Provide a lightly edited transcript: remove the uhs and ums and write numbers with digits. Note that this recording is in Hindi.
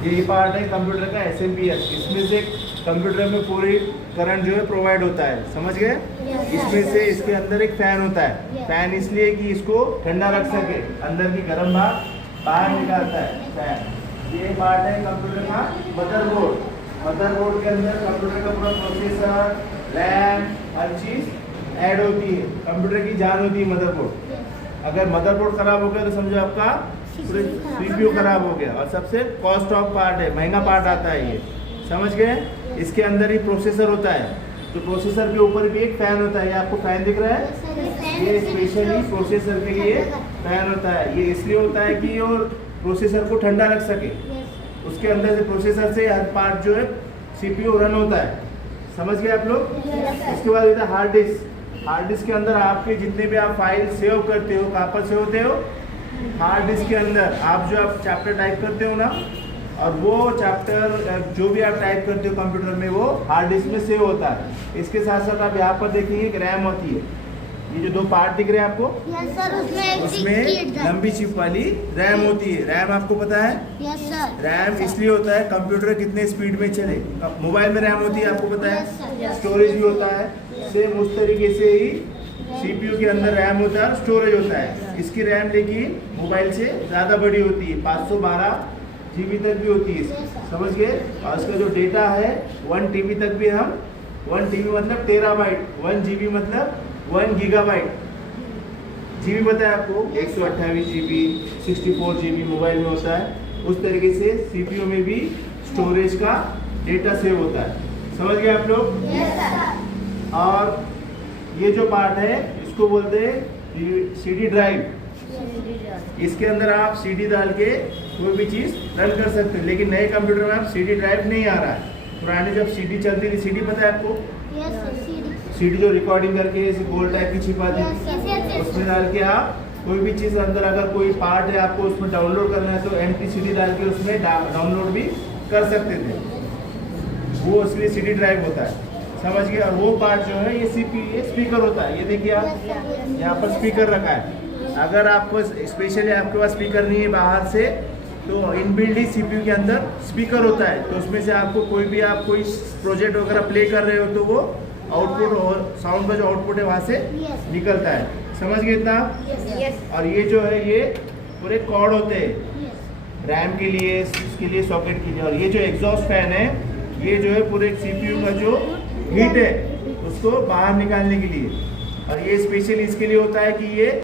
ये पार्ट है कंप्यूटर का SMPS। इसमें से कंप्यूटर में पूरी करंट जो है प्रोवाइड होता है, समझ गए। इसमें से इसके अंदर एक फैन होता है। फैन इसलिए कि इसको ठंडा रख सके, अंदर की गर्म भाग बाहर निकालता है फैन। ये पार्ट है कंप्यूटर का मदरबोर्ड। मदरबोर्ड के अंदर कंप्यूटर का पूरा प्रोसेसर, रैम, हर चीज ऐड होती है। कंप्यूटर की जान होती है मदरबोर्ड। अगर मदरबोर्ड खराब हो गया तो समझो आपका CPU खराब हो गया। और सबसे कॉस्ट ऑफ पार्ट है, महंगा पार्ट आता है ये, समझ गए। इसके अंदर ही प्रोसेसर होता है, तो प्रोसेसर के ऊपर भी एक फैन होता है। ये आपको फैन दिख रहा है, ये स्पेशली प्रोसेसर के लिए फैन होता है। ये इसलिए होता है कि और प्रोसेसर को ठंडा रख सके। उसके अंदर से प्रोसेसर से हर पार्ट जो है CPU रन होता है, समझ गए आप लोग। उसके बाद होता है हार्ड डिस्क। हार्ड डिस्क के अंदर आपके जितने भी आप फाइल सेव करते हो, कहाँ पर सेव होते हो, हार्ड डिस्क के अंदर। आप जो आप चैप्टर टाइप करते हो ना, और वो चैप्टर जो भी आप टाइप करते हो कंप्यूटर में, वो हार्ड डिस्क में सेव होता है। इसके साथ साथ आप यहाँ पर देखेंगे कि रैम होती है। ये जो दो पार्ट दिख रहे हैं आपको, उसमें लंबी चिप वाली रैम होती है। रैम आपको पता है, रैम इसलिए होता है कंप्यूटर कितने स्पीड में चले। मोबाइल में रैम होती है, आपको पता है। स्टोरेज भी होता है, सेम उस तरीके से ही CPU के अंदर रैम होता है, स्टोरेज होता है। इसकी रैम लेकिन मोबाइल से ज़्यादा बड़ी होती है, 512 GB तक भी होती है, समझ गए। और इसका जो डेटा है 1 TB तक भी हम, 1 TB मतलब टेराबाइट, 1 GB मतलब 1 गीगाबाइट। GB पता है आपको, 128 GB, 64 GB मोबाइल में होता है। उस तरीके से CPU में भी स्टोरेज का डेटा सेव होता है, समझ गए आप लोग। और ये जो पार्ट है इसको बोलते हैं CD ड्राइव। इसके अंदर आप CD डाल के कोई भी चीज़ रन कर सकते हैं। लेकिन नए कंप्यूटर में आप CD ड्राइव नहीं आ रहा है। पुराने जब CD चलती थी, CD पता है आपको, CD जो रिकॉर्डिंग करके ऐसे गोल टाइप की छिपा दी, उसमें डाल के आप कोई भी चीज़ अंदर, अगर कोई पार्ट है आपको उसमें डाउनलोड करना है तो empty CD डाल के उसमें डाउनलोड भी कर सकते थे। वो इसलिए CD ड्राइव होता है, समझ गए। और वो पार्ट जो है ये स्पीकर होता है। ये देखिए आप यहाँ पर स्पीकर रखा है। अगर आपको स्पेशली आपके पास स्पीकर नहीं है बाहर से, तो इनबिल्ट ही CPU के अंदर स्पीकर होता है। तो उसमें से आपको कोई भी, आप कोई प्रोजेक्ट वगैरह प्ले कर रहे हो तो वो आउटपुट, साउंड का जो आउटपुट है वहाँ से निकलता है, समझ गए इतना। और ये जो है ये पूरे कॉर्ड होते हैं रैम के लिए, इसके लिए, सॉकेट के लिए। और ये जो एग्जॉस्ट फैन है, ये जो है पूरे CPU का जो हीट है उसको बाहर निकालने के लिए। और ये स्पेशली इसके लिए होता है कि ये